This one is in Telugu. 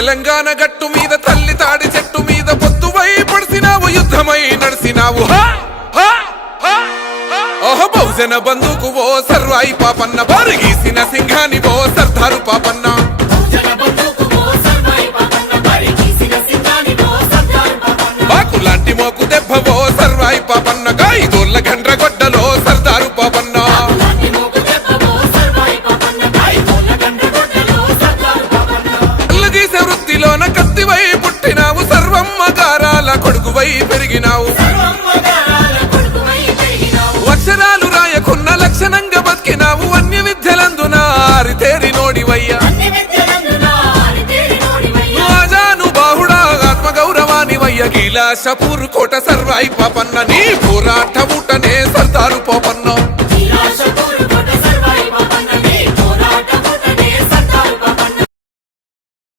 తెలంగాణ గట్టు మీద తల్లి తాడి చెట్టు మీద పొత్తువై పడిసినావు యుద్ధమై నడిసినావు బహుజన బంధుకు ఓ సర్వాయి పాపన్న బరిగీసిన సింహాని ఓ సర్దారు పాపన్న బాకులాంటి మోకు దెబ్బ ఓ సర్వాయి పాపన్న గాయిదోళ్ళ గండ్రగొడ్డలో సర్దారు పాపన్న అల్లగీసే వృత్తిలోన కత్తివై పుట్టినావు సర్వమ్మ గారాల కొడుకువై పెరిగినావు అక్షరాలు రాయకున్న లక్షణంగా బతికినావు అన్య విద్యలందున ఆరితేరి నోడివయ్యా ఆజాను బాహుడా ఆత్మగౌరవానివయ్య గీలా షపూర్ కోట సర్వాయి పాపన్న నీ పోరాట ఊటనే సర్దారు పోపన్న